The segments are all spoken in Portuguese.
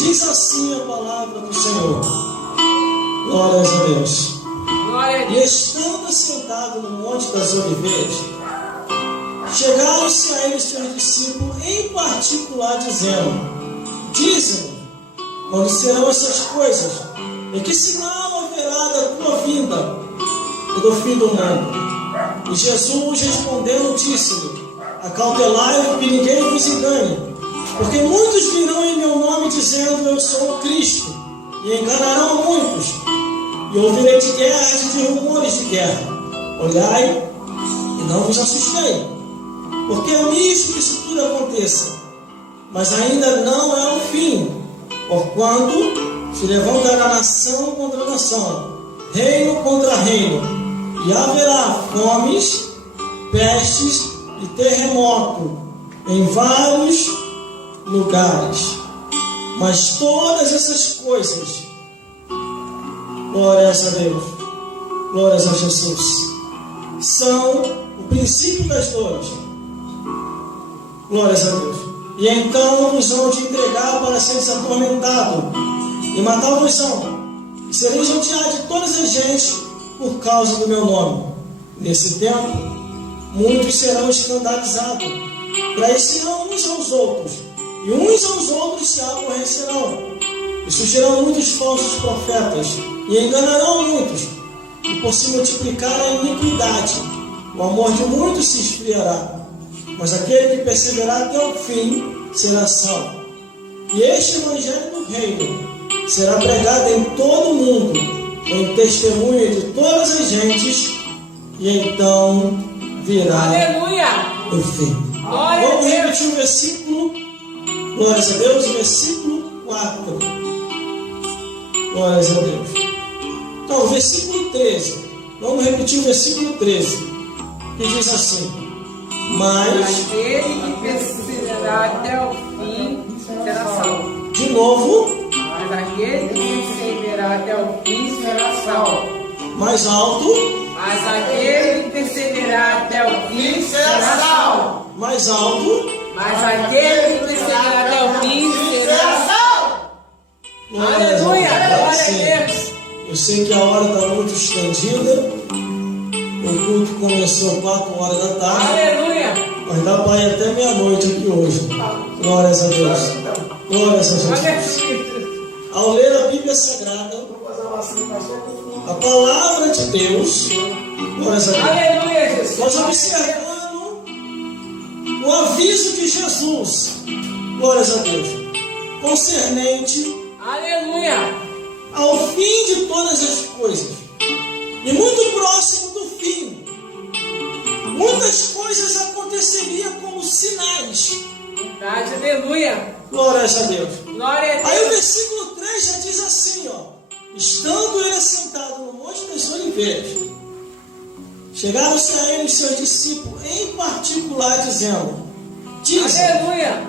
diz assim a palavra do Senhor. Glórias a Deus. E estando assentado no Monte das Oliveiras, chegaram-se a ele seus discípulos em particular, dizendo: Dize-nos, quando serão essas coisas? E que sinal haverá da tua vinda e do fim do mundo? E Jesus respondendo disse-lhe: Acautelai-vos que ninguém vos engane, porque muitos virão em meu nome dizendo: Eu sou o Cristo, e enganarão muitos. E ouvirei de guerras e de rumores de guerra. Olhai e não vos assustei, porque é nisto que isso tudo aconteça. Mas ainda não é o fim, porquanto se levantará nação contra nação, reino contra reino, e haverá fomes, pestes e terremoto em vários lugares. Mas todas essas coisas, glórias a Deus, glórias a Jesus, são o princípio das dores. Glórias a Deus. E então vos hão de entregar para seres atormentados, e matar-vos-ão, e sereis odiados de todas as gentes por causa do meu nome. Nesse tempo, muitos serão escandalizados, trairão uns aos outros, e uns aos outros se aborrecerão. E surgirão muitos falsos profetas, e enganarão muitos. E por se multiplicar a iniquidade, o amor de muitos se esfriará. Mas aquele que perseverar até o fim será salvo. E este evangelho do reino será pregado em todo o mundo, em testemunho de todas as gentes, e então virá o fim. Vamos repetir o versículo, glórias a Deus, o versículo 4. Glórias a Deus. Então, o versículo 13. Vamos repetir o versículo 13, que diz assim: Mas aquele que perseverar até o fim será salvo. De novo. Mas aquele que perseverar até o fim será salvo. Mais alto. Mas aquele que perseverar até o fim será salvo. Mais alto. Mas aquele que perseverar até o fim será salvo. Aleluia! Glória a Deus! Eu sei que a hora está muito estendida. O culto começou 4 horas da tarde. Aleluia! Mas dá para ir até meia-noite aqui hoje. Glórias a Deus. Glórias a Jesus. Ao ler a Bíblia Sagrada, a palavra de Deus, glórias a Deus, aleluia, Jesus. nós observamos o aviso de Jesus, glórias a Deus, concernente, aleluia, ao fim de todas as coisas, e muito próximo do fim. Muitas coisas aconteceriam como sinais. verdade, aleluia, Glórias a Deus. glória a Deus. Aí o versículo 3 já diz assim, ó: Estando ele sentado no Monte das Oliveiras, chegaram-se a ele os seus discípulos em particular, dizendo: Dize, aleluia,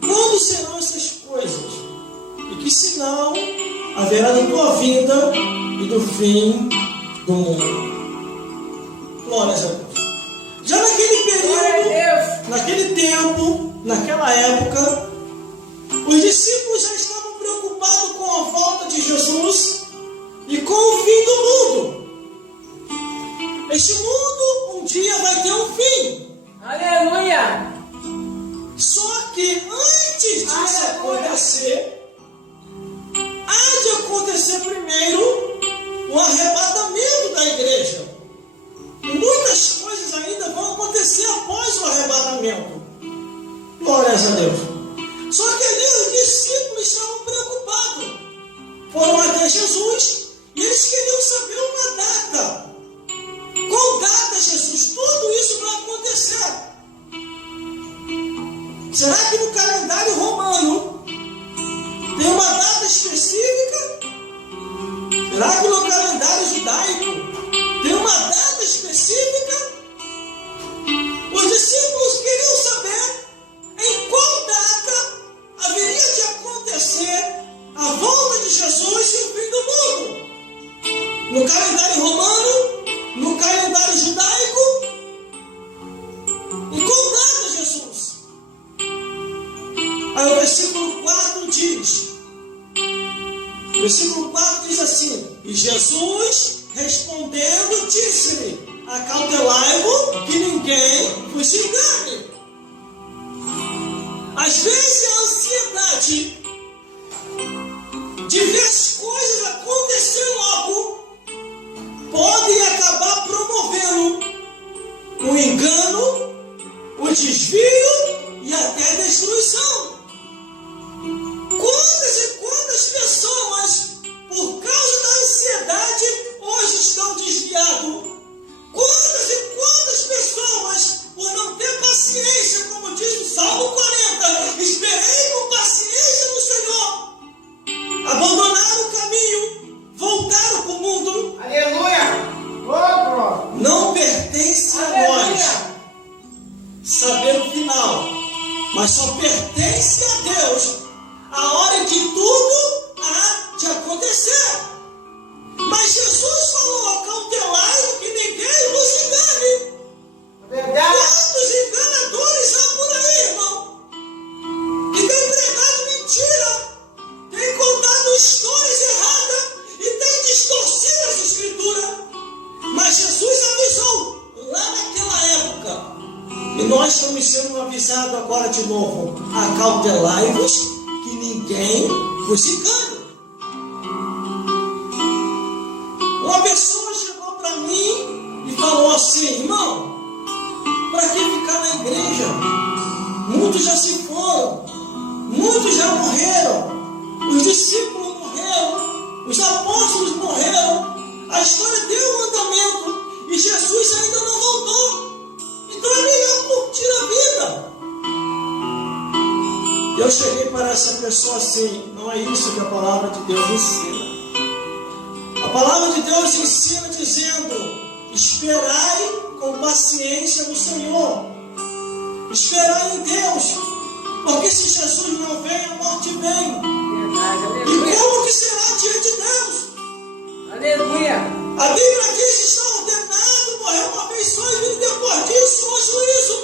quando serão essas coisas? E que sinal haverá da tua vinda e do fim do mundo? Glórias a Deus. Já naquele glória a período, Deus. naquele tempo, naquela época, os discípulos já estavam preocupados com a volta de Jesus e com o fim do mundo. Este mundo um dia vai ter um fim. Aleluia, Só que antes disso acontecer, há de acontecer primeiro o arrebatamento da igreja. E muitas coisas ainda vão acontecer após o arrebatamento. Glórias a Deus. Só que ali os discípulos estavam preocupados. Foram até Jesus e eles queriam saber uma data. Qual data, Jesus? Tudo isso vai acontecer. Será que no calendário romano tem uma data específica? Será que no calendário judaico tem uma data específica? Os discípulos queriam saber em qual data haveria de acontecer a volta de Jesus e o fim do mundo. No calendário romano? No calendário judaico? Em qual data, Jesus? Aí o versículo 4 diz: Versículo 4 diz assim: e Jesus respondendo disse-lhe: acautelai-vos que ninguém vos engane. Às vezes a ansiedade de ver as coisas acontecer logo pode acabar promovendo o engano, o desvio e até a destruição. Quantas e quantas pessoas, por causa da ansiedade, hoje estão desviadas? Quantas e quantas pessoas, por não ter paciência, como diz o Salmo 40, esperei com paciência no Senhor, abandonaram o caminho, voltaram para o mundo. Aleluia! Não pertence a nós saber o final, mas só pertence a Deus a hora que tudo há de acontecer. Mas Jesus falou: acautelai-vos que ninguém vos engane. Verdade. Quantos enganadores há por aí, irmão? Que tem pregado mentira, tem contado histórias erradas e tem distorcido as escrituras. Mas Jesus avisou lá naquela época, e nós estamos sendo avisados agora de novo: acautelai-vos que ninguém vos engane. Uma pessoa chegou para mim e falou assim: irmão, para que ficar na igreja? Muitos já se foram, muitos já morreram, os discípulos morreram, os apóstolos morreram, a história deu um andamento e Jesus ainda não voltou. Então é melhor curtir a vida. Eu cheguei para essa pessoa assim: não é isso que a palavra de Deus ensina. A palavra de Deus ensina dizendo: esperai com paciência no Senhor. Esperai em Deus. Porque se Jesus não vem, a morte vem. E como que será diante de Deus? Aleluia! A Bíblia diz que está ordenado morrer uma vez só e depois disso o juízo.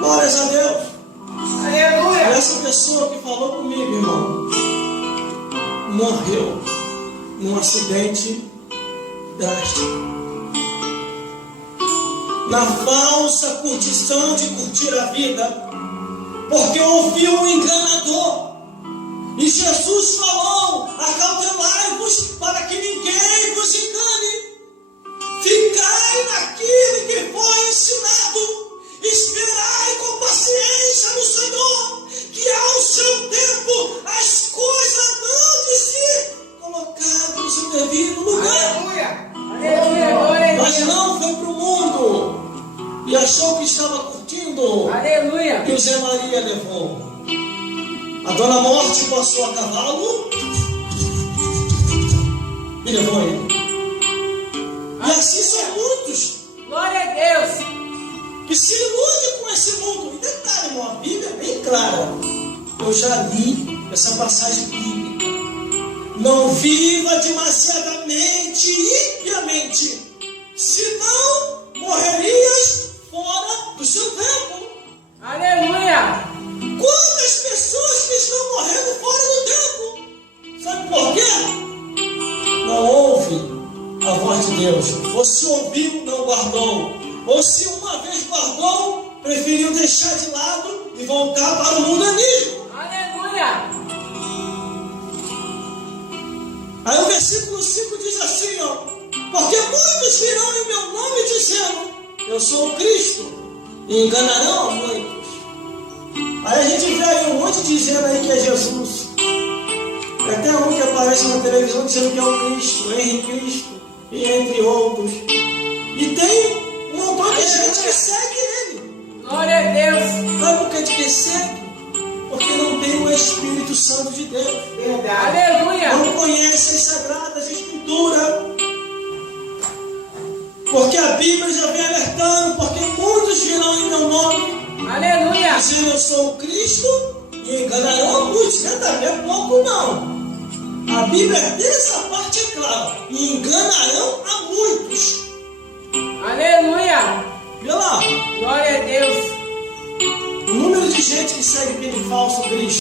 Glórias a Deus. Aleluia! Essa pessoa que falou comigo, irmão, morreu num acidente drástico. Na falsa curtição de curtir a vida, porque ouviu um enganador. E Jesus falou: acautelai-vos para que ninguém vos engane. Ficai naquilo que foi ensinado. Esperai com paciência no Senhor, que ao seu tempo as coisas não de si colocadas no seu devido lugar. Aleluia! Aleluia! Mas não foi para o mundo e achou que estava curtindo. Aleluia! E o Zé Maria levou. A Dona Morte passou a cavalo e levou ele. E assim são muitos Glória a Deus! que se iludem com esse mundo. E detalhe, irmão, a Bíblia é bem clara. Eu já li essa passagem bíblica. Não viva demasiadamente ímpiamente, senão morrerias fora do seu tempo. Aleluia! Quantas pessoas que estão morrendo fora do tempo? Sabe por quê? Não ouve a voz de Deus. Ou se ouviu, não guardou. Ou se uma vez guardou, preferiu deixar de lado e voltar para o mundanismo. Aleluia! Aí o versículo 5 diz assim, ó: porque muitos virão em meu nome dizendo: eu sou o Cristo, e enganarão a muitos. Aí a gente vê aí um monte dizendo aí que é Jesus. Tem até um que aparece na televisão dizendo que é o Cristo, Henrique Cristo, e entre outros. E tem um montão de gente que segue ele. Glória a Deus! Sabe por que segue? Porque não tem o Espírito Santo de Deus. Verdade! Aleluia! Não conhece as Sagradas Escrituras. Porque a Bíblia já vem alertando, porque muitos virão em meu nome, Aleluia! dizendo: eu sou o Cristo, e enganarão muitos. Não é pouco não. A Bíblia dessa parte é clara: e enganarão a muitos. Aleluia! Vê lá, Glória a Deus! o número de gente que segue aquele falso Cristo.